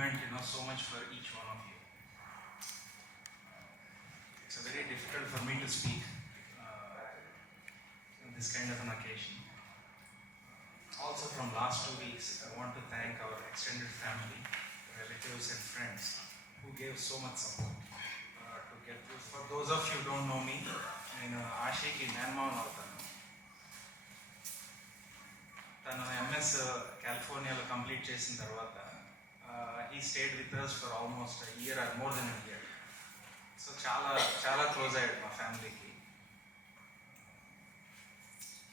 meant so much for each one of you. It's a very difficult for me to speak in this kind of an occasion. Also, from last 2 weeks, I want to thank our extended family, relatives and friends who gave so much support to get through. For those of you who don't know me, నేను ఆషికి మేనమావన్ అవుతాను. తను ఎంఎస్ కాలిఫోర్నియాలో కంప్లీట్ చేసిన తర్వాత he stayed with us for almost a year or more than a year. So చాలా క్లోజ్ అయ్యాడు మా ఫ్యామిలీకి.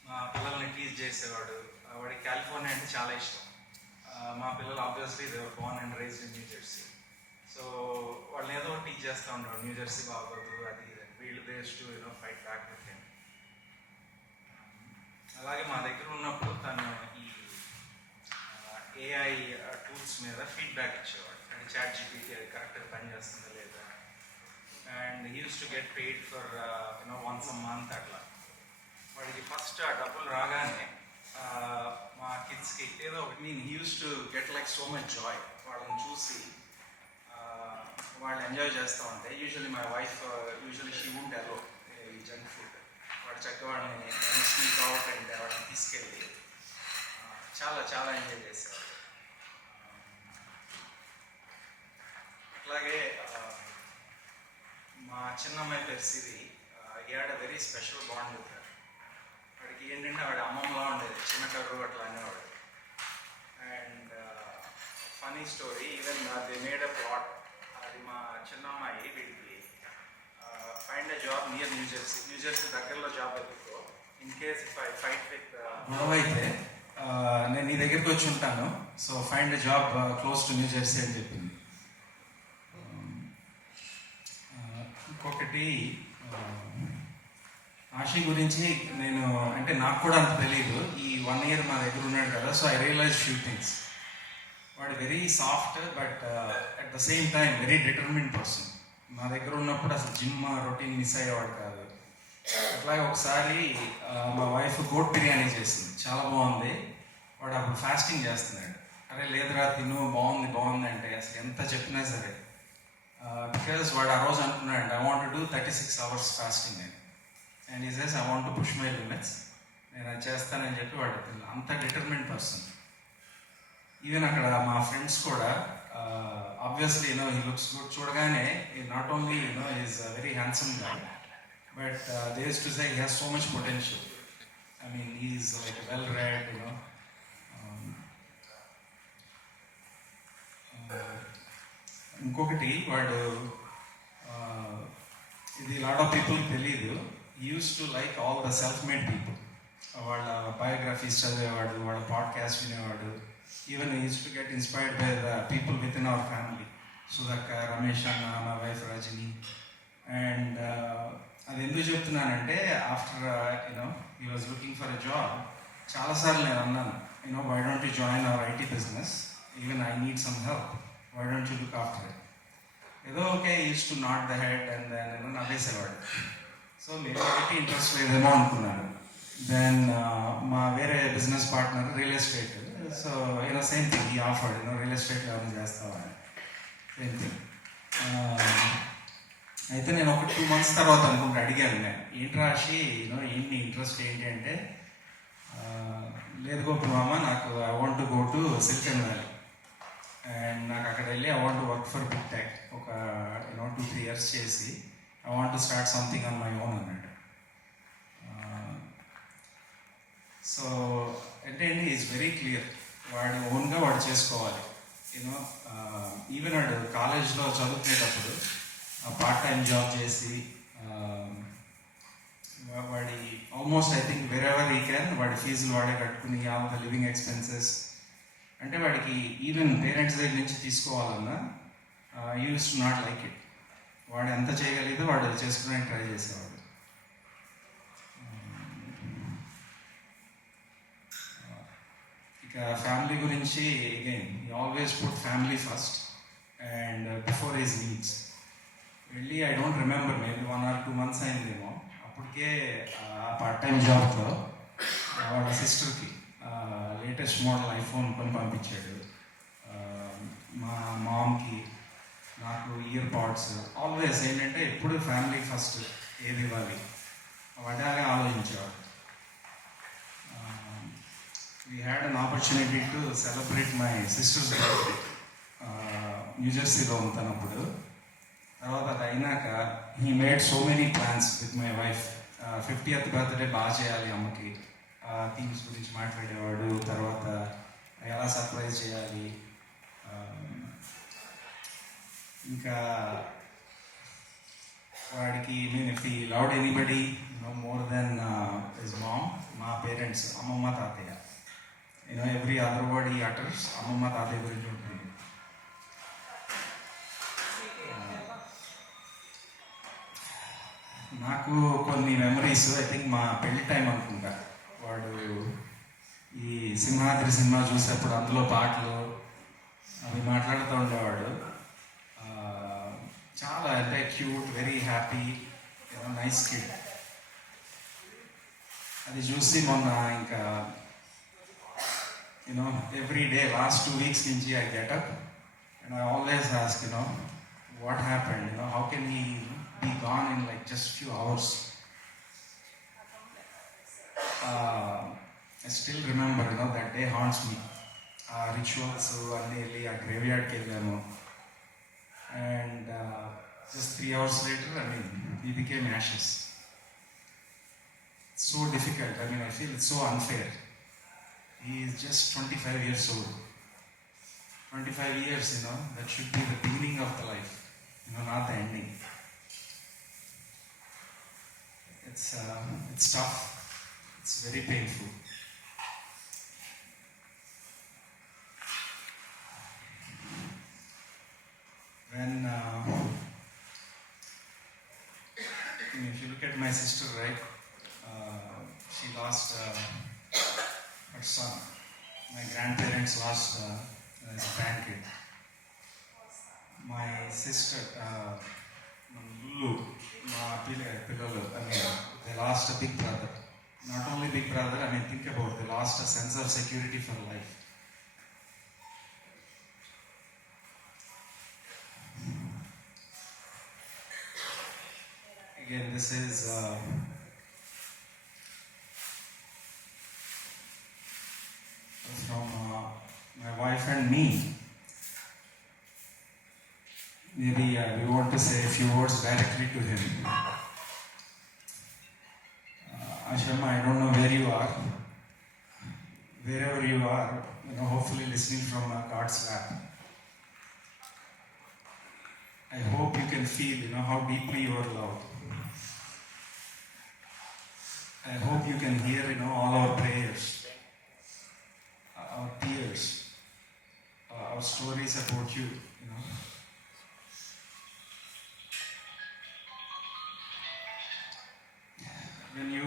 మా పిల్లల్ని టీజ్ చేసేవాడు. వాడికి కాలిఫోర్నియా అంటే చాలా ఇష్టం. మా పిల్లలు obviously they were born and raised in new Jersey. So వాళ్ళని ఏదో టీచ్ చేస్తూ ఉండేవాడు, న్యూ జెర్సీ బాగోదు అది వీళ్ళు dares to fight back with him. అలాగే మా దగ్గర ఉన్నప్పుడు తను ఈ ఏఐ టూల్స్ మీద ఫీడ్బ్యాక్ ఇచ్చేవాడు. అంటే చాట్ జీపీటీ అది కరెక్ట్గా పనిచేస్తుందా లేదా. And he use to get paid for once a month అట్లా. వాడికి ఫస్ట్ ఆ డబ్బులు రాగానే మా కిడ్స్కి ఏదో he use to get like so much joy. వాళ్ళని చూసి వాళ్ళు ఎంజాయ్ చేస్తూ ఉంటాయి. Usually my wife she won't allow ఈ జంక్ ఫుడ్. వాడు చక్కగా వాళ్ళని స్నీక్ అవుట్ అంటే వాళ్ళని తీసుకెళ్ళి చాలా ఎంజాయ్ చేసేవాడు. అట్లాగే మా చిన్నమ్మాయి పేరు Siri. He had a very special bond with her. వాడికి ఏంటంటే వాడి అమ్మమ్మలా ఉండేది, చిన్న కర్రు అట్లా అనేవాడు. And funny story, even they made a plot. అది మా చిన్నమ్మాయి వీడికి find a job near New Jersey దగ్గరలో జాబ్ ఎదుర్కో, in case if I fight with గొడవ అయితే నేను నీ దగ్గరికి వచ్చి ఉంటాను, so find a job close to New Jersey అని చెప్పింది. ఇంకొకటి ఆషి గురించి నేను అంటే నాకు కూడా అంత తెలియదు. ఈ 1 year మా దగ్గర ఉన్నాడు కదా, so I realize few things. వాడు very soft but at the same time very determined person. మా దగ్గర ఉన్నప్పుడు అసలు జిమ్ రొటీన్ మిస్ అయ్యేవాడు కాదు. అట్లాగే ఒకసారి మా వైఫ్ గోట్ బిర్యానీ చేసింది, చాలా బాగుంది. వాడు అప్పుడు ఫాస్టింగ్ చేస్తున్నాడు. అరే లేదురా తిను, బాగుంది అంటే అసలు ఎంత చెప్పినా సరే, బికాజ్ వాడు ఆ రోజు అంటున్నాడు I want to do 36 hours fasting అని. అండ్ ఈ says I want to push my limits, నేను అది చేస్తానని చెప్పి వాడు అంత డిటర్మిన్డ్ పర్సన్. ఈవెన్ అక్కడ మా ఫ్రెండ్స్ కూడా ఆబ్వియస్లీ హీ లుక్స్ గుడ్. చూడగానే not only is very handsome guy, but they use to say he has so much potential. I mean he is like well read. ఇంకొకటి వాడు ఇది lot of పీపుల్కి తెలీదు, use to like all the self made people. వాళ్ళ biographies చదివేవాడు, వాళ్ళ podcast వినేవాడు. Even use to get inspired by the people within our family, సుధక్క, రమేష్ అన్న, మా వైఫ్ రజని. అండ్ అది ఎందుకు చెప్తున్నానంటే after he was looking for a job, చాలాసార్లు నేను అన్నాను why don't you join our IT business, even I need some help, why don't you look after it. ఏదో okay use to nod the head and then నవ్వేసేవాడు. So మీరు IT interest లేదేమో అనుకున్నాను. Then మా వేరే business partner real estate, so same thing ఈ offered real ఎస్టేట్లో ఏమైనా చేస్తామని, సేమ్ థింగ్. అయితే నేను ఒక 2 months తర్వాత అనుకుంటే అడిగాను నేను, ఏంటి రాశి ఏంటి ఇంట్రెస్ట్ ఏంటి అంటే, లేదు గోపి మామ, నాకు I want to go to Silicon Valley and నాకు అక్కడ వెళ్ళి I want to work for big tech ఒక 2-3 years చేసి I want to start something on my own అన్నాడు. సో అంటే ఈజ్ వెరీ క్లియర్, వాడు ఓన్గా వాడు చేసుకోవాలి. ఈవెన్ వాడు కాలేజ్లో చదువుకునేటప్పుడు పార్ట్ టైం జాబ్ చేసి వాడి almost I think wear ever ఈ క్యాన్ వాడి ఫీజులు వాడే కట్టుకుని ఆల్ ద లివింగ్ ఎక్స్పెన్సెస్. అంటే వాడికి ఈవెన్ పేరెంట్స్ దగ్గర నుంచి తీసుకోవాలన్నా use to not like it. వాడు ఎంత చేయగలిగితే వాడు చేసుకునే ట్రై చేసేవాడు. ఇక ఫ్యామిలీ గురించి again he always put family first and before his needs. వెళ్ళి I don't remember maybe 1 or 2 months అయిందేమో, అప్పటికే ఆ పార్ట్ టైం జాబ్తో వాళ్ళ సిస్టర్కి లేటెస్ట్ మోడల్ ఐఫోన్ కొని పంపించాడు. మా మామ ఇయర్ పాడ్స్, ఆల్వేస్ ఏంటంటే ఎప్పుడు ఫ్యామిలీ ఫస్ట్, ఏది ఇవ్వాలి వాటిలాగే ఆలోచించేవాడు. We had an opportunity to celebrate my sister's birthday. న్యూజెర్సీలో ఉంటానప్పుడు. తర్వాత అది అయినాక he made so many plans with my wife. 50th birthday బాగా చేయాలి అమ్మకి, థీమ్స్ గురించి మాట్లాడేవాడు. తర్వాత ఎలా సర్ప్రైజ్ చేయాలి, ఇంకా వాడికి నేను if he loved anybody more than his mom, మా పేరెంట్స్, అమ్మమ్మ తాతయ్య. ఎవ్రీ అదర్ వర్డ్ ఈ అటర్స్ అమ్మమ్మ తాతయ్య గురించి ఉంటుంది. నాకు కొన్ని మెమరీస్, ఐ థింక్ మా పెళ్లి టైం అనుకుంటా, వాడు ఈ సింహాద్రి సినిమా చూసేప్పుడు అందులో పాటలు అవి మాట్లాడుతూ ఉండేవాడు. చాలా అంటే cute, very happy, nice kid. అది చూసి మొన్న ఇంకా ఎవ్రీ డే లాస్ట్ 2 weeks నుంచి I get up and I always ask what happened, how can he be gone in like just few hours. I still remember that day haunts me. Rituals అన్నీ వెళ్ళి ఆ గ్రేవ్యార్డ్కి వెళ్ళాము and just 3 hours later he became ashes. It's so difficult. I feel it's so unfair. He is just 25 years old. 25 years, that should be the beginning of the life, not the ending. It's tough. It's very painful. When if you look at my sister, right, she lost her son. My grandparents lost his grandkid. My sister, Lulu, my pillalu, they lost a big brother. Not only big brother, think about it, they lost a sense of security for life. Again, this is from my wife and me. Maybe we want to say a few words directly to him. Ashama, I don't know where you are. Wherever you are, hopefully listening from God's lap. I hope you can feel, how deeply you are loved. I hope you can hear, all our prayers, our tears, our stories about you, When you,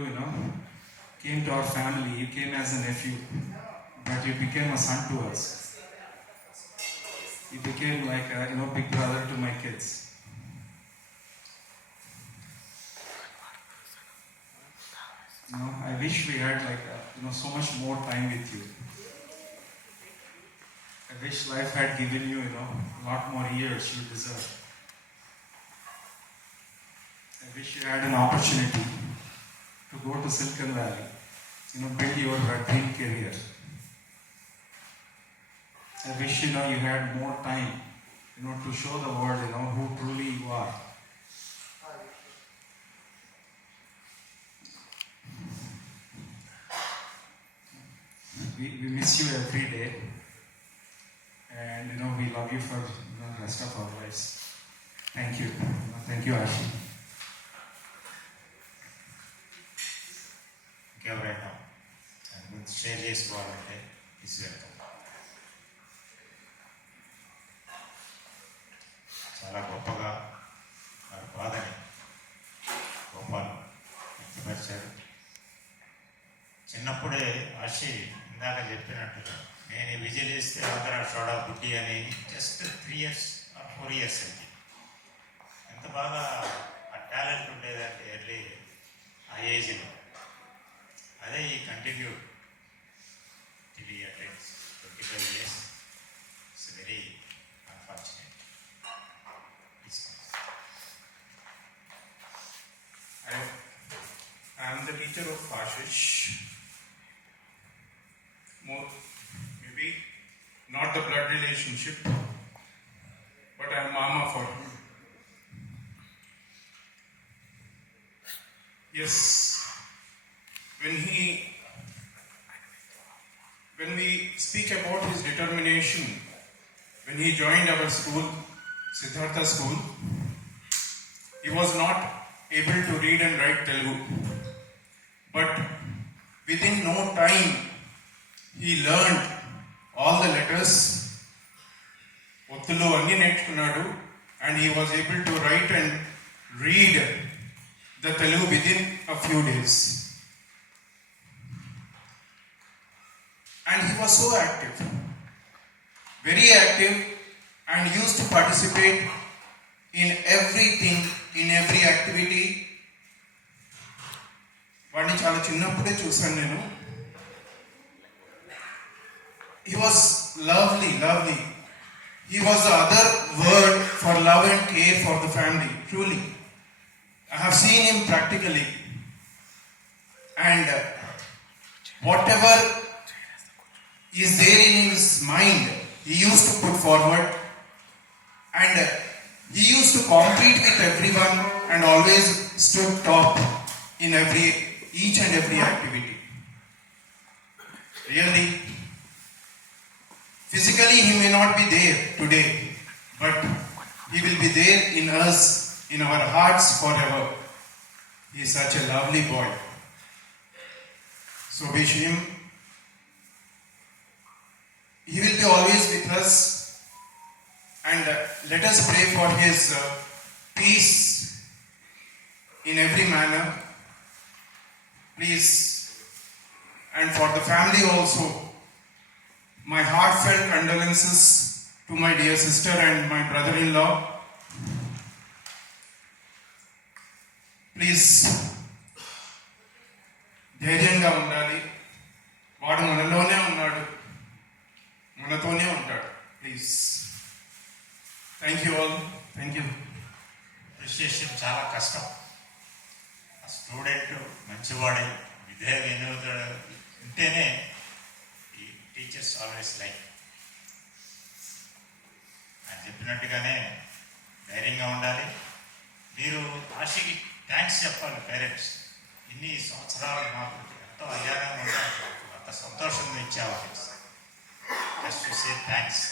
came to our family, you came as a nephew, but you became a son to us. You became like a, big brother to my kids. I wish we had like, so much more time with you. I wish life had given you, a lot more years you deserve. I wish you had an opportunity to go to Silicon Valley, build your dream career. I wish, you had more time, to show the world, who truly you are. We miss you every day, and, we love you for the rest of our lives. Thank you. Thank you, Ashi. ఎవరైనా దాని గురించి షేర్ చేసుకోవాలంటే తీసుకెళ్తాం. చాలా గొప్పగా వారి బాధని గోపాలు వ్యక్తపరిచారు. చిన్నప్పుడే ఆశి ఇందాక చెప్పినట్టుగా నేను విజిల్ వేస్తే ఆంధ్ర షోడా బుడ్డి అని జస్ట్ 3 years or 4 years అయింది. ఎంత బాగా ఆ టాలెంట్ ఉండేదంటే ఎర్లీ ఆ ఏజ్లో. అదే ఈ కంటిన్యూడ్ టిల్ ఈ అటెండ్స్ 25 years. It's very unfortunate. ఈ teacher of Ashish. More, maybe not the blood relationship, but I am mama for him. Yes, when we speak about his determination, when he joined our school, Siddhartha School, he was not able to read and write Telugu. But within no time, he learned all the letters, Ottulu anni నేర్చుకున్నాడు, and he was able to write and read the Telugu within a few days. And he was so active, very active, and used to participate in everything, in every activity. వాడిని చాలా చిన్నప్పుడే చూశాను నేను. He was lovely. He was the other word for love and care for the family, truly. I have seen him practically. And whatever is there in his mind, he used to put forward. And he used to compete with everyone and always stood top in each and every activity. Really, physically he may not be there today, but he will be there in us, in our hearts forever. He is such a lovely boy. So wish him, he will be always with us, and let us pray for his peace in every manner, please. And for the family also, my heartfelt condolences to my dear sister and my brother-in-law. Please, ధైర్యంగా ఉండాలి. వాడు మనలోనే ఉన్నాడు, మనతోనే ఉంటాడు. Please. Thank you all. Thank you. Appreciation చాలా కష్టం. ఆ స్టూడెంట్ మంచివాడే, విద్యా వినోదాడు ఉంటేనే ఈ టీచర్స్ ఆల్వేస్ లైక్. ఆయన చెప్పినట్టుగానే ధైర్యంగా ఉండాలి. మీరు ఆశకి థ్యాంక్స్ చెప్పాలి. పేరెంట్స్ ఇన్ని సంవత్సరాలు మాకు ఎంతో అయ్యారంగా ఉంటారు, అంత సంతోషంగా ఇచ్చేవాళ్ళు. Just to say thanks.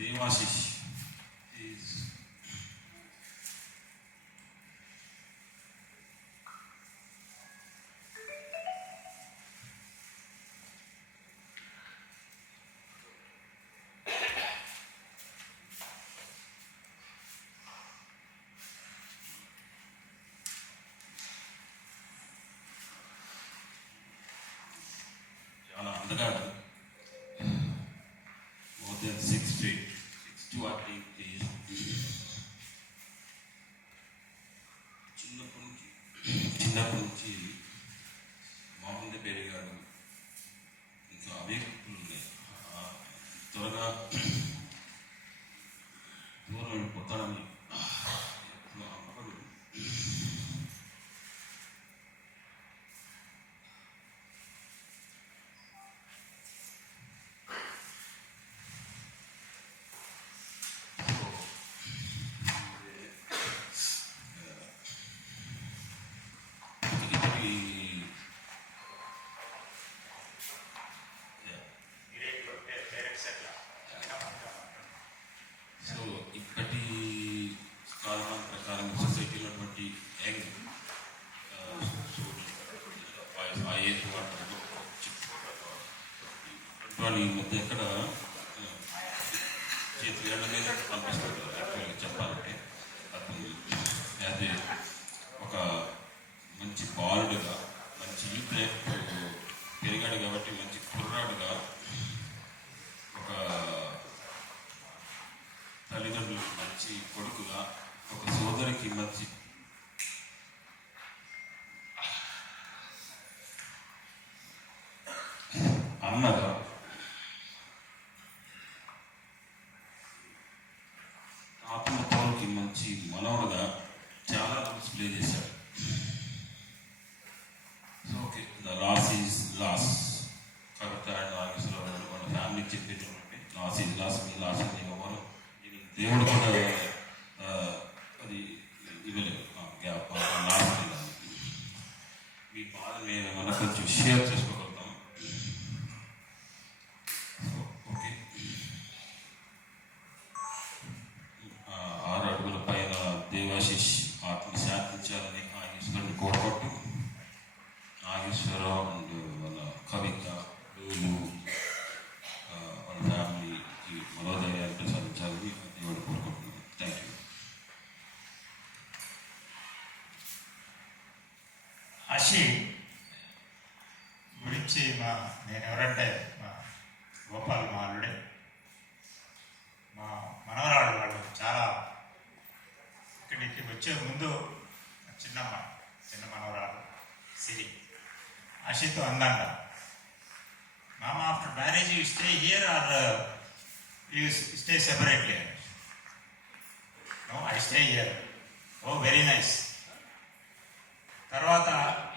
Devashish is చాలా అందగాడు. More than 6 feet. 6'2" I think he is. చిన్నప్పటి నుంచి మా ముందే పెరిగాడు. ఇంకా అవే గుర్తులు ఉన్నాయి. త్వరగా దూరం వెళ్ళిపోతాడని ఎప్పుడు అనుకోడు. సో ఇప్పటి కాలం ప్రకారం సొసైటీలో ఉన్నటువంటి యంగ్ ఆ ఏజ్ వాళ్ళు ఈ మధ్య ఎక్కడ చేతి వేళ్ళ మీద కనిపిస్తుంది. యాక్చువల్గా చెప్పాలంటే అతను యాజ్ ఒక మంచి బాలుడుగా, మంచి యూత్ లైఫ్ పెరిగాడు కాబట్టి మంచి కుర్రాడుగా, ఒక తల్లిదండ్రులకు మంచి కొడుకుగా, ఒక సోదరికి మంచి అన్నగా, ఆత్మతోకి మంచి మనవడుగా ఆశీర్వాదం మనం దేవుడు కూడా అది ఇవ్వలేదు లాస్ట్ మీ బాధ మేము ఏమన్నా కొంచెం షేర్ చేసుకోగలుగుతాం. ఓకే, 6 అడుగుల పైన దేవాశిష్ ఆత్మ శాంతించాలని నాగేశ్వరుని కోరుకుంటూ నాగేశ్వరరావు అండ్ వాళ్ళ కవిత డోలు వాళ్ళ ఫ్యామిలీకి మనోధైర్యాన్ని ప్రసాదించాలని దేవుడు కోరుకుంటున్నాను. Thank you. ఆశి గురించి నేను ఎవరంటే మా గోపాల్ మా అల్లుడే, మా మనవరాడు వాళ్ళు చాలా ఇక్కడికి వచ్చే ముందు చిన్న మనవరాలు సిరి ఆశితో అందంట, మామ after marriage you stay here or you stay separately? No, I stay here. Oh very nice. తర్వాత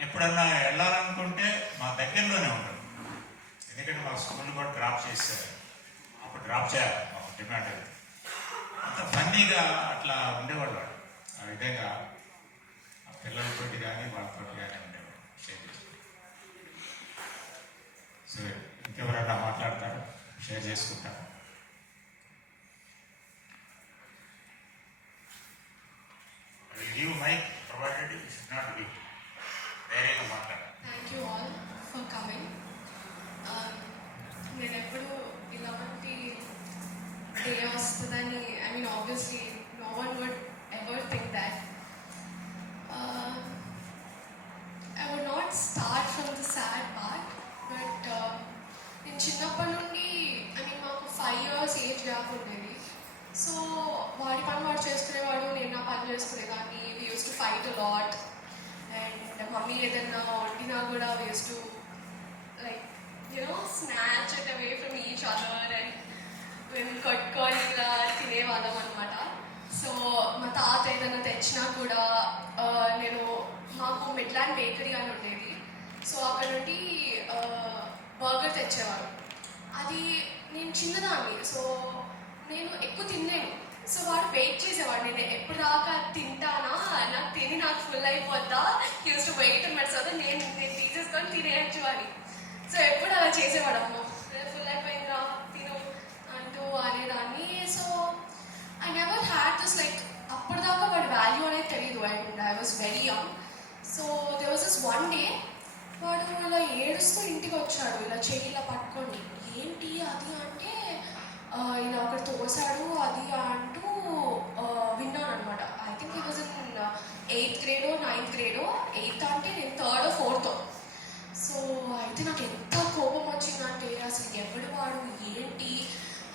ఎప్పుడన్నా వెళ్ళాలనుకుంటే మా దగ్గరలోనే ఉండదు, ఎందుకంటే మా స్కూల్ కూడా డ్రాప్ చేశారు, అప్పుడు డ్రాప్ చేయాలి మాకు డిమాండ్ అది. అంత ఫన్నీగా అట్లా ఉండేవాళ్ళు వాడు. ఆ విధంగా ఆ పిల్లలతోటి కానీ వాళ్ళతోటి కానీ ఉండేవాడు. షేర్ చేసుకుంటారు. సో ఇంకెవరన్నా మాట్లాడతారు, షేర్ చేసుకుంటారు. Give mic provided, you should not give. ధైర్యంగా మాట్లాడాలి. Thank you all for coming. నేను ఎప్పుడు ఇలాంటి డే వస్తుందని, I mean obviously no one would ever think that. I would not start from the sad part, but నేను చిన్నప్పటి నుండి మాకు 5 years ఏజ్ గ్యాప్ ఉండేది. సో వాడి పని వాడు చేసుకునేవాడు, నేను నా పని చేసుకునేదాన్ని. we used to fight a lot. And mummy ఏదన్నా వండినా కూడా we used to snatch it away from each other and మేము కొట్టుకొని ఇలా తినేవాళ్ళం అనమాట. సో మా తాత ఏదైనా తెచ్చినా కూడా మాకు మిడ్లాండ్ బేకరీ అని ఉండేది. సో అక్కడ నుండి బర్గర్ తెచ్చేవారు. అది నేను చిన్నదాన్ని, సో నేను ఎక్కువ తినలేను. సో వాడు వెయిట్ చేసేవాడు, నేను ఎప్పుడు దాకా తింటానా, నాకు ఫుల్ అయిపోద్దా, యూస్ టు వెయిట్ అనమాట. సో నేను తీసేసుకొని తినేయచ్చు అని. సో ఎప్పుడు అలా చేసేవాడు, అమ్మ ఫుల్ అయిపోయిందా తిను అంటూ అనేదాన్ని. So I never had this అప్పటిదాకా వాడి వాల్యూ అనేది తెలియదు. And I was very young. So they was this one day, వాడు ఇలా ఏడుస్తూ ఇంటికి వచ్చాడు, ఇలా చెయ్యి ఇలా పట్టుకొని. ఏంటి అది అంటే ఇలా ఒకటి తోసాడు అది అంటూ విన్నాను అనమాట. I think it was in 8th grade or 9th grade. 8th అంటే నేను 3rd or 4th. సో అయితే నాకు ఎంత కోపం వచ్చిందంటే, అసలు ఎవడు వాడు ఏంటి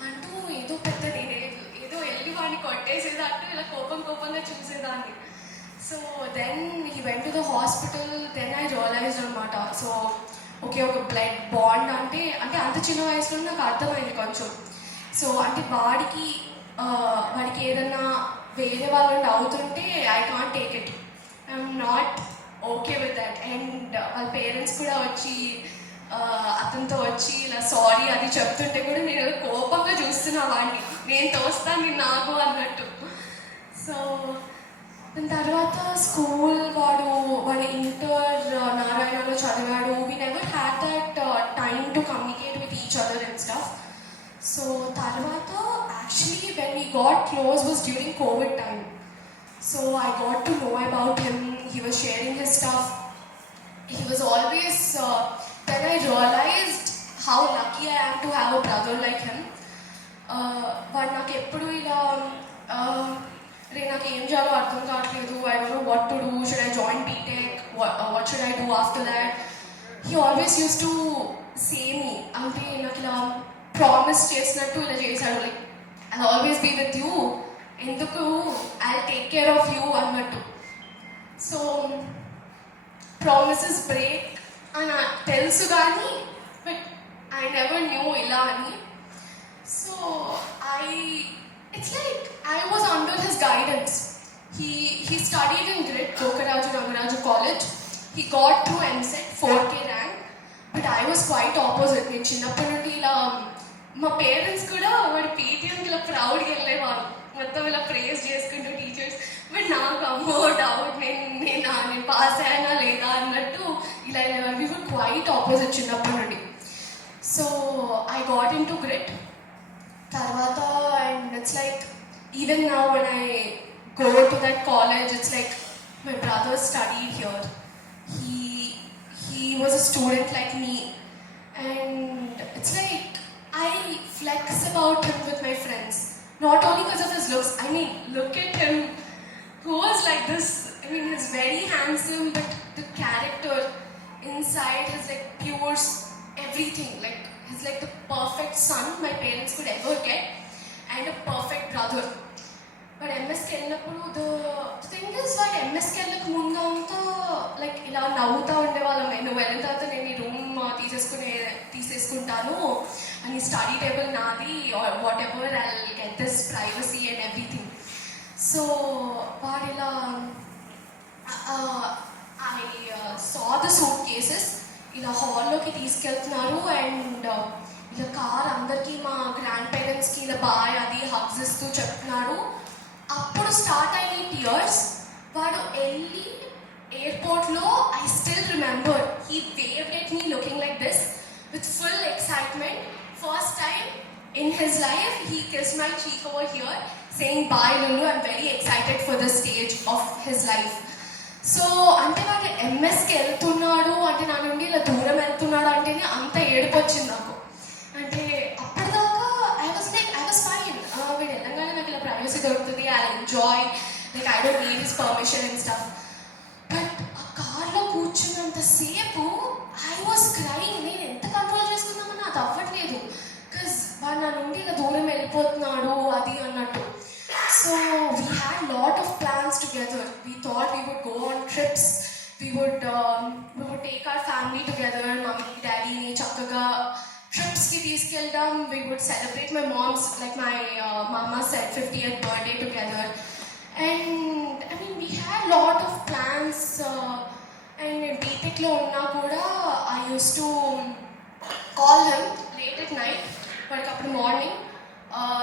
అంటూ ఏదో పెద్ద నేను ఏదో వెళ్ళి వాడిని కొట్టేసేదంటూ ఇలా కోపంగా చూసేదాన్ని. So then he went to the hospital. Then I realized అనమాట. సో ఓకే, ఒక బ్లడ్ బాండ్ అంటే అంత చిన్న వయసులో నాకు అర్థమైంది కొంచెం. సో అంటే వాడికి ఏదన్నా వేరే వాళ్ళ నుండి అవుతుంటే I can't take it, I'm not okay with that. And వాళ్ళ పేరెంట్స్ కూడా వచ్చి అతనితో వచ్చి ఇలా సారీ అది చెప్తుంటే కూడా నేను కోపంగా చూస్తున్నా వాడిని, నేను తోస్తాను నేను నాకు అన్నట్టు. సో దాని తర్వాత స్కూల్ వాడు ఇంటర్ నారాయణలో చదివాడు. We never had that time to communicate with each other and stuff. So తర్వాత actually when we got close was during COVID time. So I got to know about him. He was sharing his stuff. He was always, then I realized how lucky I am to have a brother like him. But నాకు ఎప్పుడు ఇలా నాకు ఏం చేయాలో అర్థం కావట్లేదు, I don't know what to do, should I join BTech, what should I do after that. He always used to say me, అంటే నాకు ఇలా ప్రామిస్ చేసినట్టు ఇలా చేశాడు, I'll always be with you, ఎందుకు I'll take care of you అన్నట్టు. So promises break అని తెలుసు కానీ బట్ ఐ నెవర్ న్యూ ఇలా అని. So I was under his guidance. He studied in GRIT, Gokaraju Rangaraju College. He got through MSET 4K rank, but I was quite opposite. నేను చిన్నప్పటి నుండి ఇలా మా పేరెంట్స్ కూడా వాడి పేటీఎంకి ఇలా ప్రౌడ్గా వెళ్ళేవారు, మొత్తం ఇలా ప్రేస్ చేసుకుంటూ టీచర్స్. బట్ నాకు అమ్మో డౌట్, నేను పాస్ అయ్యానా లేదా అన్నట్టు ఇలా వెళ్ళేవారు. వీ వర్ క్వైట్ ఆపోజిట్ చిన్నప్పటి నుండి. So I got in to grit తర్వాత. And it's like even now when I go to that college, it's like my brother studied here. He was a student like me, and it's like I flex about him with my friends, not only because of his looks. I mean, look at him, who was like this. I mean, he's very handsome, but the character inside is like pure everything. Like he's like the perfect son my parents could ever get, and a perfect brother. వాడు ఎంఎస్కి వెళ్ళినప్పుడు the thing is, వాడు ఎంఎస్కి వెళ్ళక ముందు అంతా లైక్ ఇలా నవ్వుతూ ఉండేవాళ్ళం. నువ్వు వెళ్ళిన తర్వాత నేను ఈ రూమ్ తీసేసుకుంటాను అని, స్టడీ టేబుల్ నాది, what ever I get this privacy and everything. So వాడు ఇలా I saw the suit cases ఇలా హాల్లోకి తీసుకెళ్తున్నారు. అండ్ ఇలా కార్ అందరికీ మా గ్రాండ్ పేరెంట్స్కి ఇలా బాయ్ అది హగ్స్ ఇస్తూ చెప్తున్నాడు. అప్పుడు స్టార్ట్ అయిన టియర్స్. వాడు వెళ్ళి ఎయిర్పోర్ట్లో, I still remember, he waved at me looking like this with full excitement. First time in his life he kiss my cheek over here saying bye Lulu, I'm very excited for the stage of his life. So అంటే వాడు ఎంఎస్కి వెళ్తున్నాడు అంటే, నా నుండి ఇలా దూరం వెళ్తున్నాడు అంటేనే అంత ఏడుపు వచ్చింది నాకు. అంటే అప్పటిదాకా ఐ వాజ్ ఫైన్, వీడు వెళ్ళగానే నాకు ఇలా ప్రైవసీ దొరుకుతుంది, I enjoy, like I don't need his permission and stuff. But ఆ కార్లో కూర్చున్నంతసేపు ఐ వాజ్ క్రైయింగ్. నేను ఎంత కంట్రోల్ చేసుకుందామని అది అవ్వట్లేదు, బికాజ్ వాడు నా నుండి ఇలా దూరం వెళ్ళిపోతున్నాడు అది అన్నట్టు. So we had lot of plans together. We thought we would go on trips, we would take our family together. Mommy డాడీని చక్కగా ట్రిప్స్కి తీసుకెళ్దాం. We would celebrate my mom's, like my mama said 50th birthday together. And I mean, we had lot of plans. And BTECలో ఉన్నా కూడా I used to call him late at night. వాడికి అప్పుడు మార్నింగ్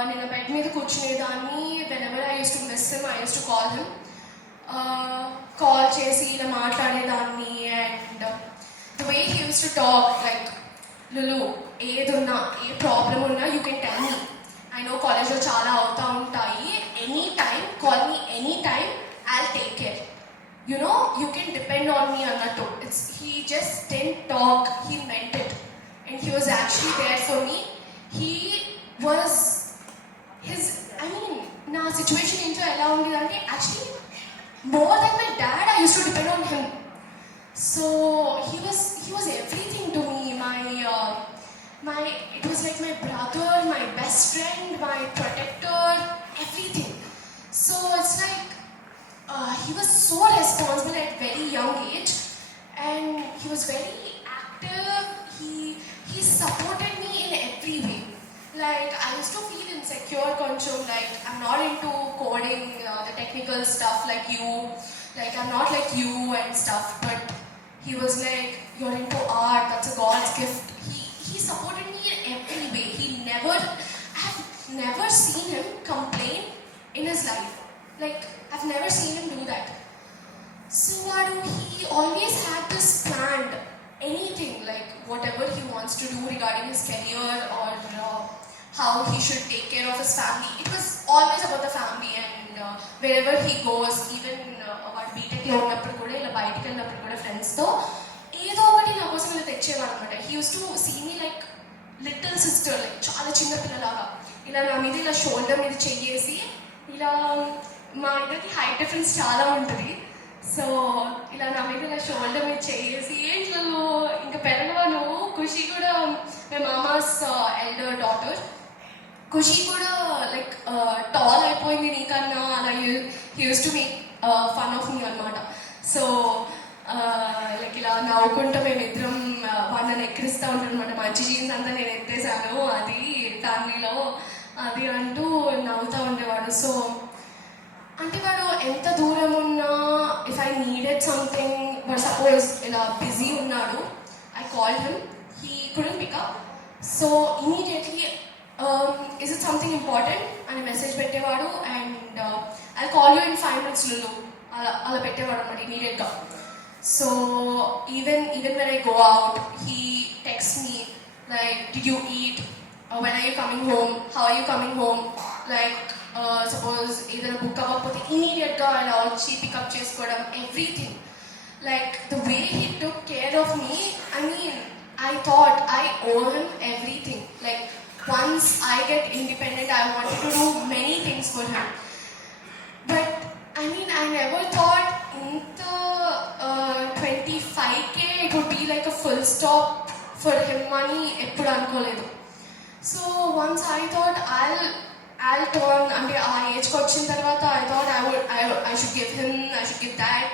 నేను బెడ్ మీద కూర్చునేదాన్ని. whenever I used to miss him, I used to call him. Call చేసి ఇలా మాట్లాడేదాన్ని. And the way he used to talk, like, Lulu ఏదున్నా ఏ ప్రాబ్లం ఉన్నా you can tell me. I know కాలేజ్లో చాలా అవుతూ ఉంటాయి, any time call me, any time I will take care, you know you can depend on me అన్నట్టు. It's he just didn't talk, he meant it, and he was actually there for me. He was his, I mean నా సిచ్యువేషన్ ఏంటో ఎలా ఉండేదంటే, actually more than my dad I use to depend on him. So he was everything to me. It was like my brother, my best friend, my protector, everything. So it's like he was so responsible at very young age, and he was very active. He supported me in every way. Like I used to feel insecure, control, like I'm not into coding, the technical stuff like you. Like I'm not like you and stuff, but he was like, you're into art, that's a God's gift. He supported me in every way. I have never seen him complain in his life. Like, I've never seen him do that. So he always had this planned, anything, like whatever he wants to do regarding his career or how he should take care of his family. It was always about the family, and wherever he goes, even వాడు బీటెక్లో ఉన్నప్పుడు కూడా ఇలా బయటికి వెళ్ళినప్పుడు కూడా ఫ్రెండ్స్తో ఏదో ఒకటి నా కోసం ఇలా తెచ్చేవాడు అనమాట. He use to see me like little sister, like చాలా చిన్న పిల్లలాగా ఇలా నా మీద ఇలా షోల్డర్ మీద చెయ్యేసి ఇలా, మా ఇద్దరికి హైట్ డిఫరెన్స్ చాలా ఉంటుంది. సో ఇలా నా మీద ఇలా షోల్డర్ మీద చెయ్యేసి ఏంట్లో ఇంకా పెరగవాను. ఖుషి కూడా my mama's elder daughter, Khushi కూడా లైక్ టాల్ అయిపోయింది నీకన్నా, అలా use to make fun of me అనమాట. సో లైక్ ఇలా నవ్వుకుంటూ మేమిద్దరం వాళ్ళని ఎక్కిరిస్తూ ఉంటాం అనమాట. మంచి జీన్స్ అంతా నేను ఎత్తేసాను అది ఫ్యామిలీలో అది అంటూ నవ్వుతూ ఉండేవాడు. సో అంటే వాడు ఎంత దూరం ఉన్నా, if I needed something, but suppose ఇలా బిజీ ఉన్నాడు, I call him, he couldn't pick up. So immediately పెట్టేవాడు and I call you in 5 minutes Lulu అలా పెట్టేవాడు అనమాట ఇమీడియట్గా. So even when I go out he text me like did you eat, when are you coming home, how are you coming home, like suppose ఏదైనా బుక్ అవ్వకపోతే ఇమీడియట్గా అలా వచ్చి పికప్ చేసుకోవడం, everything. Like the way he took care of me, I mean, I thought I owe him everything. Like once I get independent, I wanted to do many things for him. But I mean, I never thought in the 25K it would be like a full stop for him money. Eppudu anukoledu. So once I thought I'll turn, అంటే ఆ ఏజ్కి వచ్చిన తర్వాత I thought I should give him, I should give that.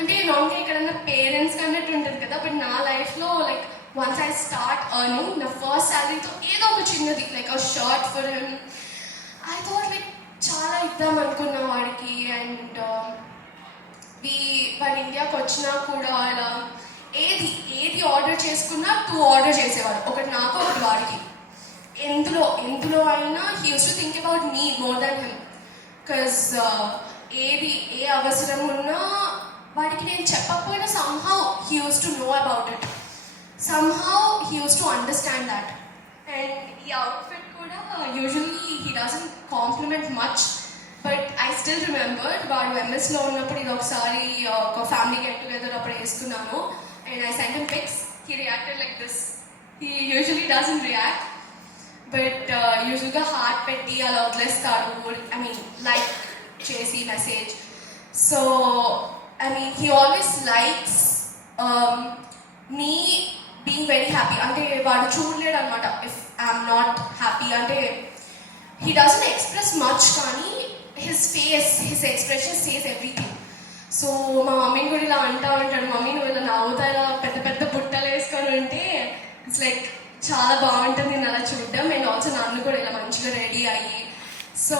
అంటే నార్మల్గా ఎక్కడన్నా పేరెంట్స్కి అన్నట్టు ఉంటుంది కదా, బట్ నా లైఫ్లో like once I start earning నా ఫస్ట్ శాలరీతో ఏదో ఒక చిన్నది like a shirt for him, I thought like చాలా ఇద్దాం అనుకున్న వాడికి. అండ్ వాడు ఇండియాకి వచ్చినా కూడా అలా ఏది ఆర్డర్ చేసుకున్నా 2 ఆర్డర్ చేసేవాడు, ఒకటి నాకు ఒకటి వాడికి. ఎందులో అయినా he use to think about me more than him. Because ఏ అవసరం ఉన్నా వాడికి నేను చెప్పకపోయినా somehow he used to know about it, somehow he used to understand that. And ఈ outfit కూడా usually he doesn't compliment much, but I still remember వాడు ఎంఎస్లో ఉన్నప్పుడు ఇది ఒకసారి ఒక ఫ్యామిలీ గెట్ టుగెదర్ అప్పుడు వేసుకున్నాను and I sent him pics. He reacted like this. He usually doesn't react, but యూజువల్గా హార్ట్ పెట్టి అలా వదిలేస్తాడు, ఐ మీన్ లైక్ చేసి message. So I mean, he always likes me being very happy. అంటే వాడు చూడలేడు అనమాట ఇఫ్ ఐఎమ్ నాట్ హ్యాపీ. అంటే he doesn't express much, కానీ his expression says everything. So మా మమ్మీని కూడా ఇలా అంటాడు, మమ్మీ నువ్వు ఇలా నవ్వుతా ఇలా పెద్ద పెద్ద బుట్టలు వేసుకొని ఉంటే ఇట్స్ లైక్ చాలా బాగుంటుంది నేను అలా చూడడం. అండ్ ఆల్సో నన్ను కూడా ఇలా మంచిగా రెడీ అయ్యి, సో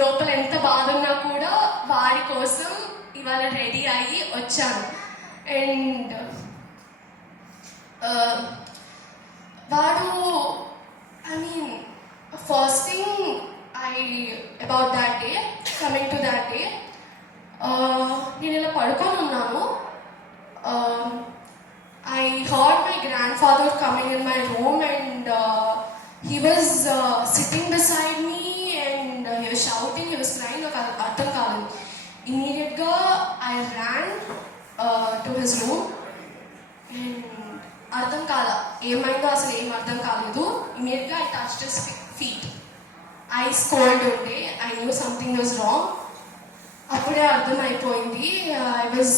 లోపల ఎంత బాధ ఉన్నా కూడా వాడి కోసం ఇవాళ రెడీ అయ్యి వచ్చాను. అండ్ వాడు I mean first thing about that day, coming to that day, నేను ఇలా పడుకొని ఉన్నాను. I heard my grandfather coming in my room and he was sitting beside me and he was shouting, he was crying, నాకు అర్థం కాలేదు. Immediately I ran to his room and అర్థం కాల ఏమైందో అసలు ఏం అర్థం కాలేదు. Immediately I touched his feet. Ice cold ఉండే, I knew something was wrong. అప్పుడే అర్థం అయిపోయింది. I was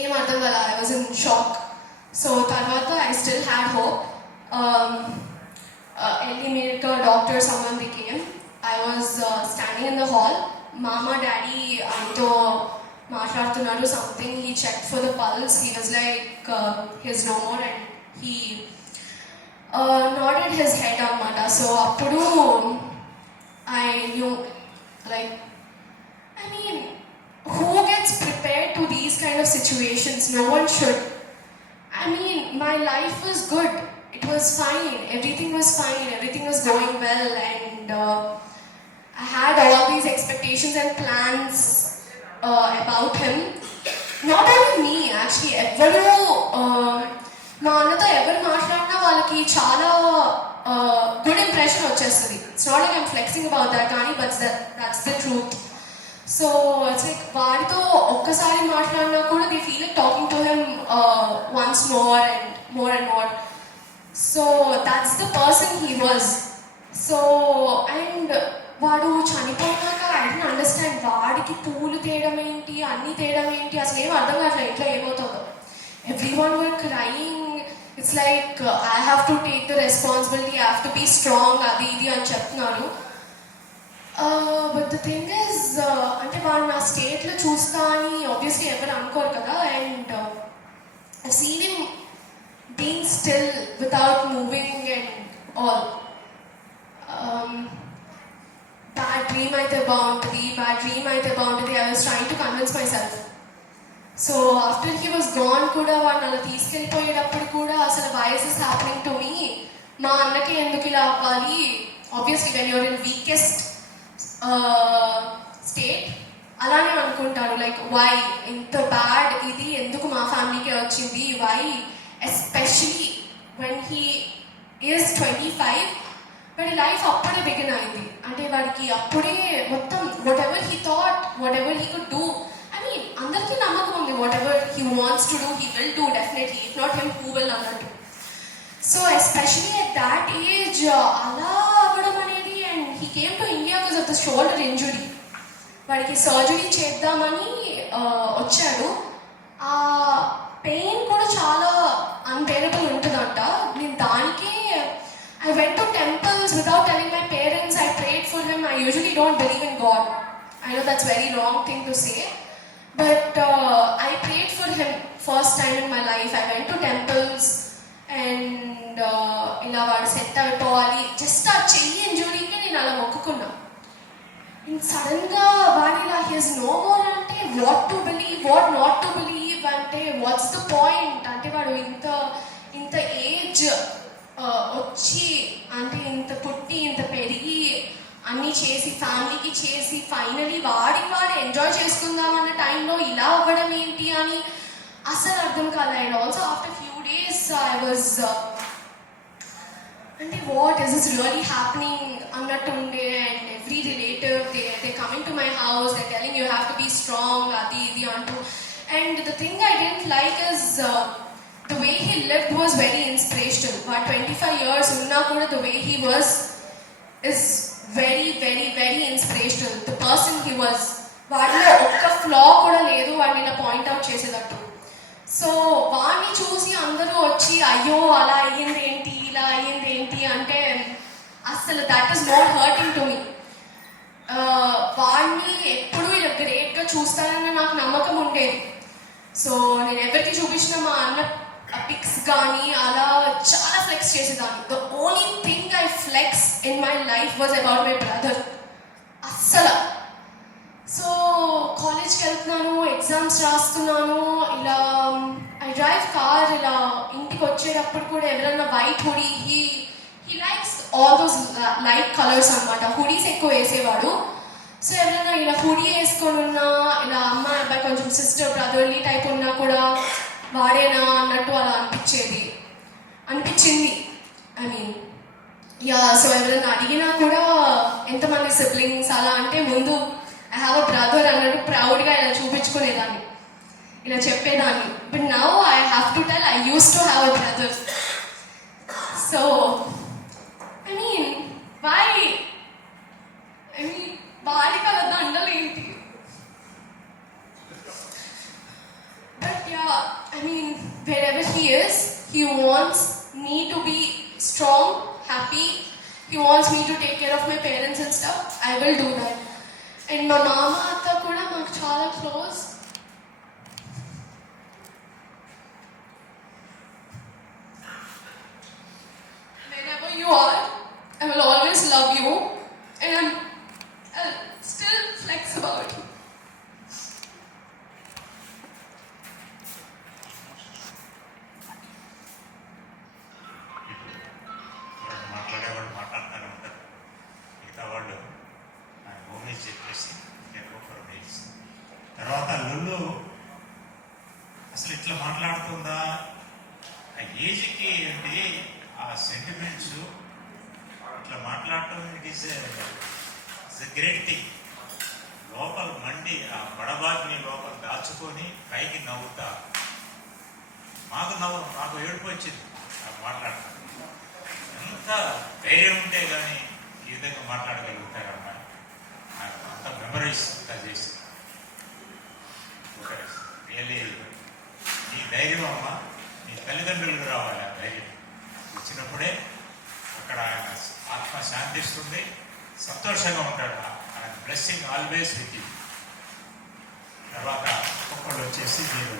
ఏం అర్థం కదా, I was in shock. So తర్వాత I still had hope. Early మినిట్గా doctor someone came. I was standing in the hall. మామ డాడీ ఆయనతో మాట్లాడుతున్నాడు something. He check for the pulse. He was like his no more and he nodded his head అనమాట. So అప్పుడు I knew like I mean, who gets prepared to these kind of situations? No one should. I mean, my life was good. It was fine. Everything was fine. Everything was going well. And I had all these expectations and plans about him. Not only me, actually. Everyone, మా అన్నతో ఎవరు మాట్లాడినా వాళ్ళకి చాలా good impression వచ్చేస్తుంది. It's not like I'm flexing about that కానీ but that's the truth. So it's like వాడితో ఒక్కసారి మాట్లాడినా కూడా they feel like talking to him once more and more. So that's the person he was. So and వాడు చనిపోయినాక I don't understand, వాడికి పూలు తేయడం ఏంటి, అన్నీ తేయడం ఏంటి, అసలు ఏం అర్థం కావట్లేదు ఎట్లా ఏమవుతుందో. Everyone were crying. It's like I have to take the responsibility, I have to be strong, అది ఇది అని చెప్తున్నారు. బట్ ద థింగ్ ఇస్ అంటే వాడు నా స్టేట్లో చూస్తా అని ఆబ్వియస్లీ ఎవరు అనుకోరు కదా. And I seen him being still without moving and all. Bad dream అయితే బాగుంటుంది. I was trying to convince myself. So after he was gone కూడా వాడిని అలా తీసుకెళ్ళిపోయేటప్పుడు కూడా అసలు why is this happening to me, మా అన్నకి ఎందుకు ఇలా అవ్వాలి. Obviously when you're in weakest state అలానే అనుకుంటాను లైక్ వై ఇంత బ్యాడ్ ఇది ఎందుకు మా ఫ్యామిలీకే వచ్చింది why especially when he is 25 వాడి లైఫ్ అప్పుడే బిగిన్ అయింది అంటే వాడికి అప్పుడే మొత్తం whatever he thought whatever he could do I mean అందరికీ నమ్మకం ఉంది whatever he wants to do he will do definitely if not him who will అన్నట్టు so especially at that age అలా అవ్వడం అనేది and he came to India because of the shoulder injury వాడికి surgery చేద్దామని వచ్చాడు ఆ పెయిన్ కూడా చాలా అన్బేరబుల్ ఉంటుందంట నేను దానికే I went to temples without telling my parents. I prayed for him. I usually don't believe in God. I know that's a very wrong thing to say. But I prayed for him first time in my life. I went to temples and ఇలా వాడు సెట్ అయిపోవాలి జస్ట్ ఆ చెయ్యి ఇంజురీకి నేను అలా మొక్కుకున్నా సడన్గా వాడు ఇలా హిస్ నో మోర్ అంటే what to believe what not to believe అంటే వాట్స్ ద పాయింట్ అంటే వాడు ఇంత ఏజ్ వచ్చి అంటే ఇంత పుట్టి ఇంత పెరిగి అన్నీ చేసి ఫ్యామిలీకి చేసి ఫైనలీ వాడు ఎంజాయ్ చేసుకుందాం అన్న టైంలో ఇలా అవ్వడం ఏంటి అని అసలు అర్థం కాలే and also after few days I was అంటే what is is really happening అన్నట్టు ఉండే and every relative they coming to my house they telling you have to be strong అది ఇది అంటూ and the thing I didn't like is the way he lived was very inspirational. But 25 years unna kuda the way he was is very very very inspirational. The person he was vaadlo okka flaw kuda ledu vaadni ila point out chesedattu. So vaadni చూసి అందరూ వచ్చి అయ్యో అలా అయ్యింది ఏంటి ఇలా అయ్యింది ఏంటి అంటే అసలు that is not hurting to me. వాడిని ఎప్పుడు ఇలా గ్రేట్గా చూస్తానన్న నాకు నమ్మకం ఉండేది సో నేను ఎవరికి చూపించిన మా అన్న పిక్స్ కానీ అలా చాలా ఫ్లెక్స్ చేసేదాన్ని the only thing I flex in my life was about my brother అస్సలు సో కాలేజ్కి వెళ్తున్నాను ఎగ్జామ్స్ రాస్తున్నాను ఇలా ఐ డ్రైవ్ కార్ ఇలా ఇంటికి వచ్చేటప్పుడు కూడా ఎవరైనా white hoodie he likes all those light colours అనమాట హుడీస్ ఎక్కువ వేసేవాడు సో ఎవరైనా ఇలా హుడీ వేసుకొని ఉన్నా ఇలా అమ్మాయి అబ్బాయి కొంచెం సిస్టర్ బ్రదర్లీ టైప్ ఉన్నా కూడా వాడేనా అన్నట్టు అలా అనిపించింది ఐ మీన్ యా సో ఎవరైనా అడిగినా కూడా ఎంతమంది సిబ్లింగ్స్ అలా అంటే ముందు ఐ హ్యావ్ అ బ్రదర్ అన్నట్టు ప్రౌడ్గా ఇలా చూపించుకునేదాన్ని ఇలా చెప్పేదాన్ని but now I have to tell I use to have a brother so I mean వాడికి అలా దండలు ఏంటి but yeah I mean wherever he is he wants me to be strong happy he wants me to take care of my parents and stuff I will do that and my mama atta kuda maaku chaala close wherever you are I will always love you and I'll still flex about you మాట్లాడేవాళ్ళు మాట్లాడుతూనే ఉంటారు మిగతా వాళ్ళు ఆయన హోమేజ్ చెప్పేసి for meals తర్వాత లుల్లు అసలు ఇట్లా మాట్లాడుతుందా ఆ ఏజ్కి ఏంటి ఆ సెంటిమెంట్స్ ఇట్లా మాట్లాడటం it is a great thing లోపల మండి ఆ బడబాగ్ని లోపల దాచుకొని పైకి నవ్వుతా మాకు ఏడుపు వచ్చింది మాట్లాడతాం ఎంత ధైర్యం ఉంటే కానీ ఈ విధంగా మాట్లాడగలుగుతారమ్మా నాకు అంత మెమరీస్ అంతా చేసి రియల్లీ నీ ధైర్యం అమ్మా నీ తల్లిదండ్రులకు రావాలి ఆ ధైర్యం వచ్చినప్పుడే అక్కడ ఆయన ఆత్మ శాంతిస్తుంది సంతోషంగా ఉంటాడు ఆయన బ్లెస్సింగ్ ఆల్వేస్ విత్ యూ తర్వాత ఒక్కొక్కళ్ళు వచ్చేసి మీరు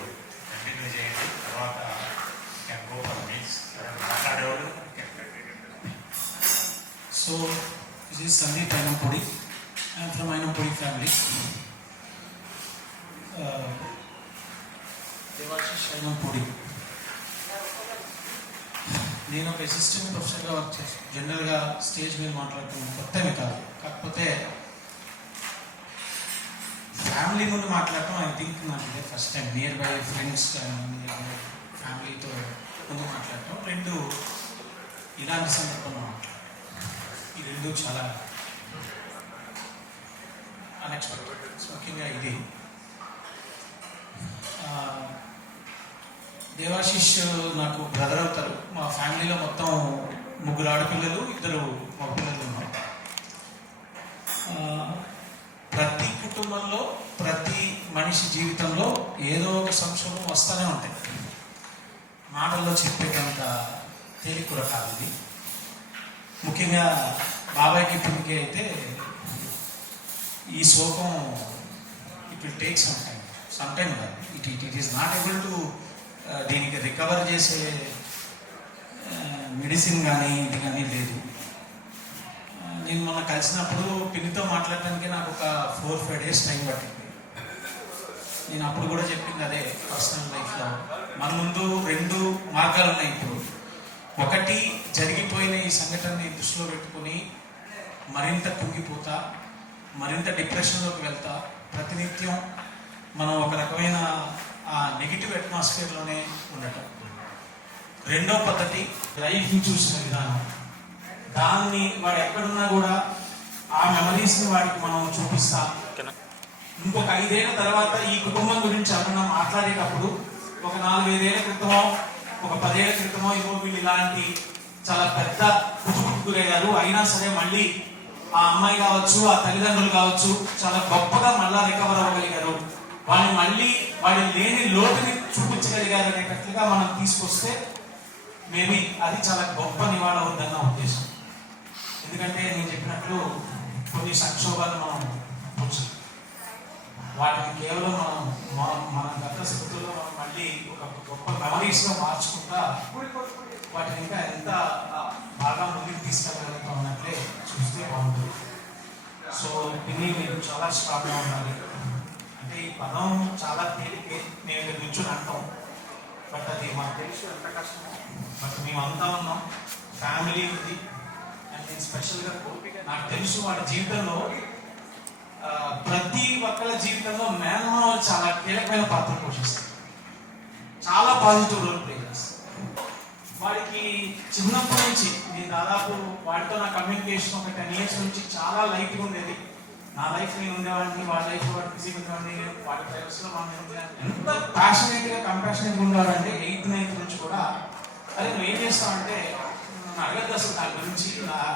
కంటిన్యూ చేయండి తర్వాత క్యాన్ గో ఫర్ మీల్స్ మాట్లాడేవాడు. So, this is Sandeep Ainampudi. I am from Ainampudi family. Devashish Ainampudi. నేను ఒక అసిస్టెంట్ ప్రొఫెసర్గా వర్క్ చేస్తాను జనరల్గా స్టేజ్ మీద మాట్లాడుతున్నాను కొత్తవి కాదు కాకపోతే ఫ్యామిలీ ముందు మాట్లాడటం ఐ థింక్ నాకు ఇదే first time. Near bye friends ఫ్యామిలీతో ముందు మాట్లాడటం. రెండు ఇలాంటి సందర్భంలో మాట్లాడటం, ఈ రెండు చాలా అన్ఎక్స్పెక్టెడ్. ముఖ్యంగా ఇది దేవాశిష్ నాకు బ్రదర్ అవుతారు. మా ఫ్యామిలీలో మొత్తం 3 ఆడపిల్లలు, 2 మగపిల్లలు ఉన్నారు. ప్రతి కుటుంబంలో ప్రతి మనిషి జీవితంలో ఏదో ఒక సంక్షోభం వస్తూనే ఉంటాయి. మాటల్లో చెప్పేటంత తేలిక కూడా కాదు ఇది. ముఖ్యంగా బాబాయ్కి పిన్నికి అయితే ఈ శోకం it will take some time it is not able to దీనికి రికవర్ చేసే మెడిసిన్ కానీ ఇది కానీ లేదు. నేను మొన్న కలిసినప్పుడు పిన్నితో మాట్లాడటానికి నాకు ఒక 4-5 days టైం పట్టింది. నేను అప్పుడు కూడా చెప్పింది అదే, పర్సనల్ లైఫ్లో మన ముందు 2 మార్గాలు ఉన్నాయి. ఇప్పుడు ఒకటి, జరిగిపోయిన ఈ సంఘటనని దృష్టిలో పెట్టుకుని మరింత కుంగిపోతా, మరింత డిప్రెషన్లోకి వెళ్తా, ప్రతినిత్యం మనం ఒక రకమైన ఆ నెగిటివ్ అట్మాస్ఫియర్లోనే ఉండటం. రెండో పద్ధతి, లైఫ్ని చూసిన విధానం, దాన్ని వాడు ఎక్కడున్నా కూడా ఆ మెమరీస్ని వాడికి మనం చూపిస్తా. ఇంకొక 5 ఏళ్ల తర్వాత ఈ కుటుంబం గురించి ఎవరన్నా మాట్లాడేటప్పుడు ఒక 4-5 ఏళ్ల క్రితమో, ఒక 10 ఏళ్ల క్రితమో ఇగో వీళ్ళు ఇలాంటి చాలా పెద్ద గురయ్యారు, అయినా సరే మళ్ళీ ఆ అమ్మాయి కావచ్చు, ఆ తల్లిదండ్రులు కావచ్చు చాలా గొప్పగా మళ్ళా రికవర్ అవ్వగలిగారు, వాళ్ళు మళ్ళీ వాడి లేని లోటుని చూపించగలిగారు అనేటట్లుగా మనం తీసుకొస్తే మేబీ అది చాలా గొప్ప నివాళ అవుతుందన్న ఉద్దేశం. ఎందుకంటే నేను చెప్పినట్లు కొన్ని సంక్షోభాలు మనం చూసాం, వాటిని కేవలం మన గత స్థితుల్లో మనం మళ్ళీ ఒక గొప్ప మెమరీస్గా మార్చుకుంటా వాటిని ఇంకా ఎంత బాగా ముందుకు తీసుకెళ్ళగలుగుతాం అన్నట్లే చూస్తే బాగుంటుంది. సో దీన్ని మీరు చాలా స్ట్రాంగ్గా ఉండాలి. అంటే ఈ పదం చాలా తేలికే, నేను ఇక్కడ నుంచొని అంటాం, బట్ అది మాకు తెలుసు ఎంత కష్టమో. బట్ మేమంతా ఉన్నాం, ఫ్యామిలీ ఉంది. అండ్ నేను స్పెషల్గా నాకు తెలుసు వాడి జీవితంలో ప్రతి ఒక్కళ్ళ జీవితంలో మేనమామ చాలా కీలకమైన పాత్ర పోషిస్తారు, చాలా పాజిటివ్ రోల్ ప్లే చేస్తారు. వాడికి చిన్నప్పటి నుంచి నేను దాదాపు వాడితో నా కమ్యూనికేషన్ ఒక 10 years నుంచి చాలా లైట్గా ఉండేది. నా లైఫ్ నేను ఉండేవాడిని, వాడి లైఫ్ వాడు బిజీగా ఉండేవాడిని, వాడి ప్రైవెట్స్లో మనం ఎంత ప్యాషనేట్గా కంపాషనేట్గా ఉండేవాడంటే 8th 9th నుంచి కూడా. అదే నువ్వు ఏం చేస్తావంటే అడగద్దు అసలు దాని గురించి,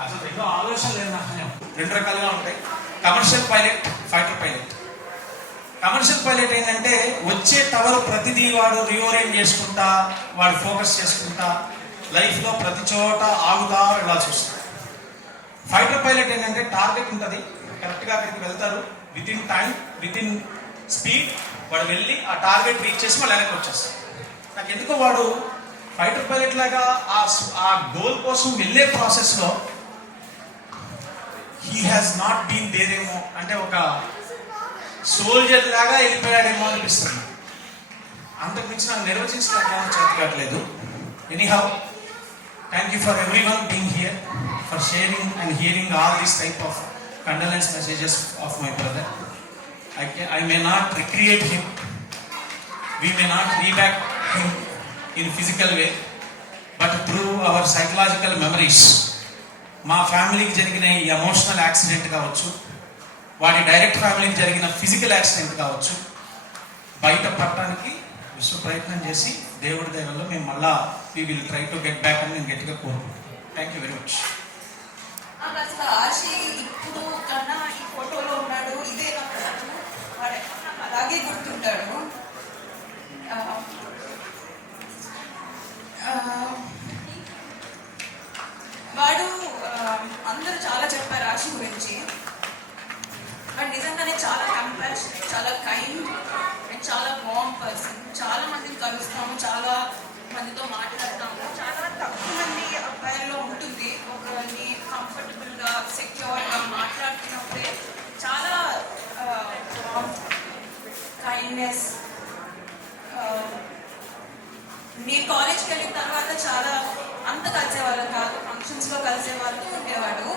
అసలు ఎన్నో ఆలోచనలు లేదు నాకు. 2 రకాలుగా ఉంటాయి, commercial pilot, fighter pilot. Commercial pilot ఏంటంటే వచ్చే టవర్ ప్రతిదీ వాడు రీఓరియంట్ చేసుకుంటా, వాడు ఫోకస్ చేసుకుంటా లైఫ్లో ప్రతి చోట ఆగుతా వెళ్ళాల్సి వస్తుంది. ఫైటర్ పైలట్ ఏంటంటే టార్గెట్ ఉంటుంది, కరెక్ట్గా అక్కడికి వెళ్తారు, with in time, with in speed వాడు వెళ్ళి ఆ టార్గెట్ రీచ్ చేసి మళ్ళీ వెనక్కి వచ్చేస్తారు. నాకు ఎందుకో వాడు ఫైటర్ పైలట్ లాగా ఆ గోల్ కోసం వెళ్ళే ప్రాసెస్లో హీ హ్యాస్ నాట్ బీన్ దేరేమో, అంటే ఒక సోల్జర్ లాగా వెళ్ళిపోయాడేమో అనిపిస్తుంది. అంతకుమించి నాకు నిర్వచించడానికి చేతి కావట్లేదు. Anyhow, thank you for every one being here, for sharing and hearing all these type of condolence messages of my brother. I may not recreate him, we may not re-back him in physical way, but through our psychological memories, మా ఫ్యామిలీకి జరిగిన ఈ emotional accident కావచ్చు, వాడి డైరెక్ట్ ఫ్యామిలీకి జరిగిన physical accident కావచ్చు, బయట పట్టడానికి విశ్వ ప్రయత్నం చేసి దేవుడి దయవల్ల మేము మళ్ళా we will try to get back అని నేను గట్టిగా కోరుకుంటున్నాను. Thank you very much. అసలు ఆశి ఇప్పుడు కన్నా ఈ ఫోటోలో ఉన్నాడు, ఇదే నాకు వాడు నాకు అలాగే గుర్తుంటాడు. వాడు అందరూ చాలా చెప్పారు ఆశి గురించి. వాడు నిజంగానే చాలా కంపాషనేట్, చాలా కైండ్ అండ్ చాలా వార్మ్ పర్సన్. చాలా మందిని కలుస్తాము, చాలా మందితో మాట్లాడతాము. చాలా తక్కువ మంది అబ్బాయిల్లో ఉంటుంది ఒకరిని కంఫర్టబుల్గా, సెక్యూర్గా మాట్లాడుతున్నప్పుడే చాలా కైండ్నెస్. నేను కాలేజ్కి వెళ్ళిన తర్వాత చాలా అంత కలిసేవాళ్ళం కాదు, ఫంక్షన్స్లో కలిసేవాళ్ళు ఉండేవాడు.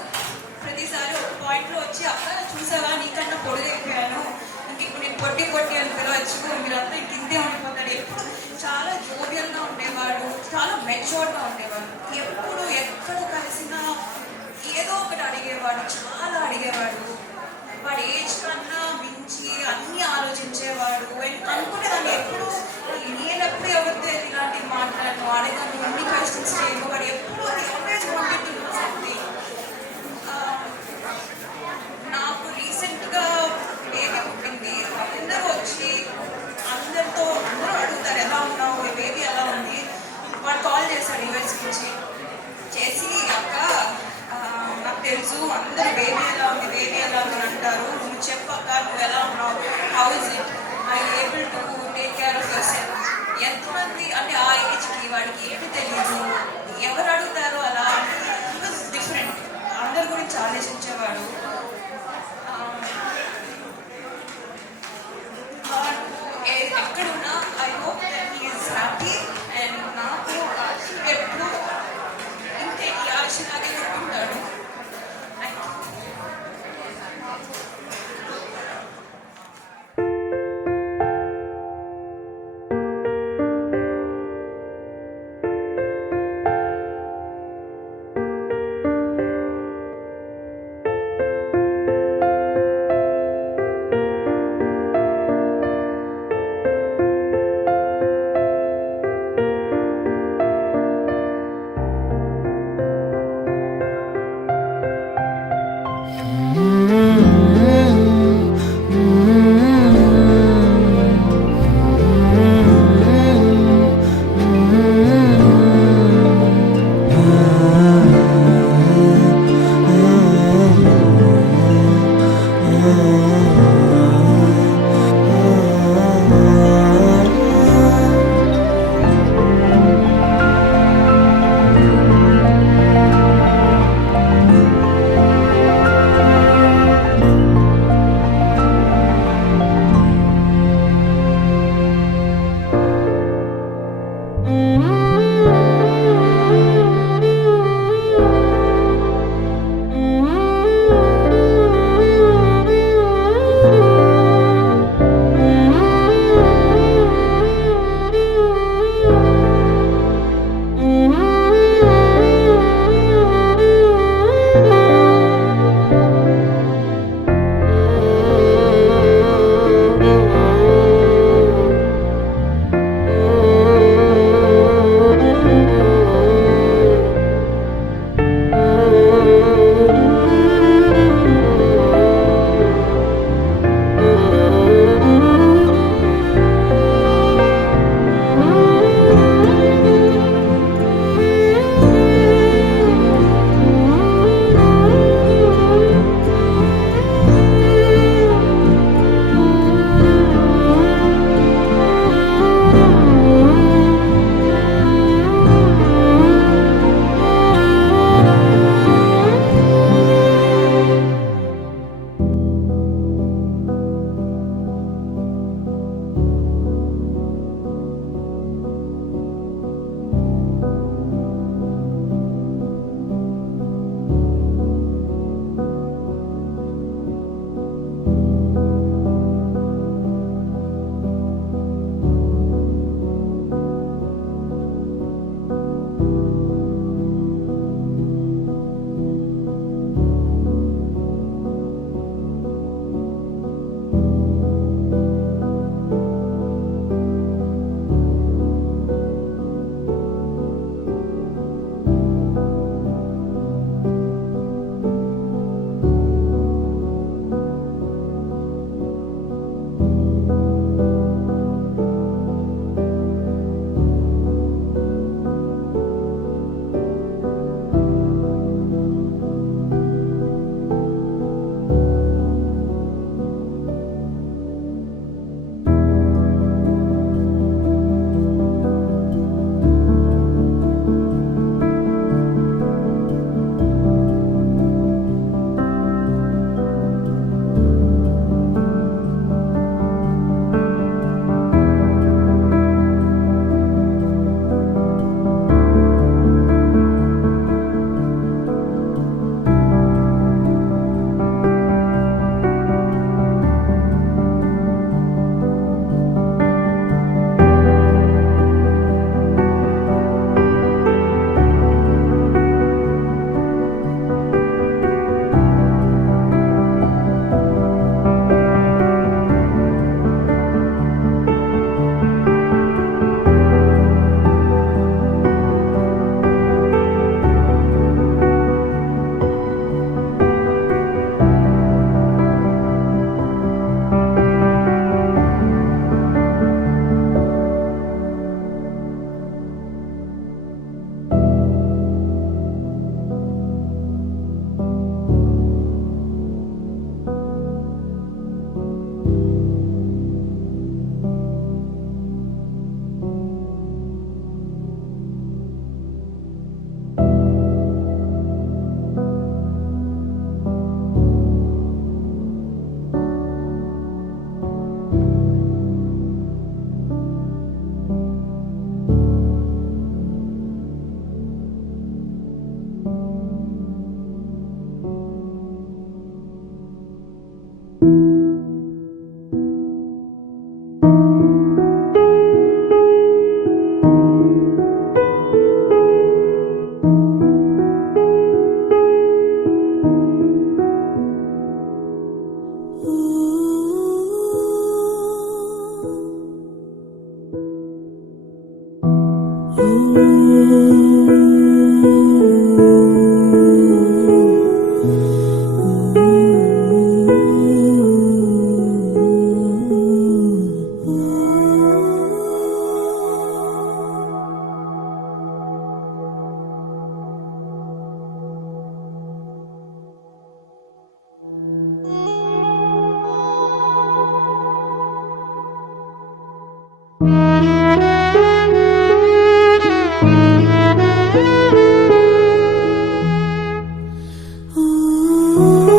ప్రతిసారి ఒక పాయింట్లో వచ్చి అక్కడ చూసావా నీకన్నా పొడిగైపోయాను, ఇంక ఇప్పుడు నేను మెచ్యూర్డ్గా ఉండేవాడు. ఎప్పుడు ఎక్కడ కలిసినా ఏదో ఒకటి అడిగేవాడు, చాలా అడిగేవాడు. వాడి ఏజ్ కన్నా మించి అన్నీ ఆలోచించేవాడు. అనుకునేదాన్ని ఎప్పుడు నేనెప్పుడు ఎవరితో ఇలాంటివి మాట్లాడను, అడగను, ఎన్ని క్వశ్చన్స్ చేయను. వాడు ఎప్పుడు always wanted to know something. నాకు రీసెంట్గా బేబీ పుట్టింది. అందరూ వచ్చి అందరూ అడుగుతారు ఎలా ఉన్నావు, బేబీ ఎలా ఉంది. వాడు కాల్ చేశాడు యూఎస్ నుంచి. చేసి అక్క నాకు తెలుసు అందరు బేబీ ఎలా ఉంది అని అంటారు, నువ్వు చెప్పక్క నువ్వు ఎలా ఉన్నావు, how is it, I able to take care of your self. ఎంతమంది అంటే ఆ ఏజ్కి వాడికి ఏమి తెలియదు, ఎవరు అడుగుతారు అలా. హీ వాజ్ డిఫరెంట్, అందరి గురించి ఆలోచించేవాడు. ఎక్కడున్నా I hope that he is happy. And నాకు ఎప్పుడు ఇంతే ఈ ఆశలాగే ఉంటాడు. you.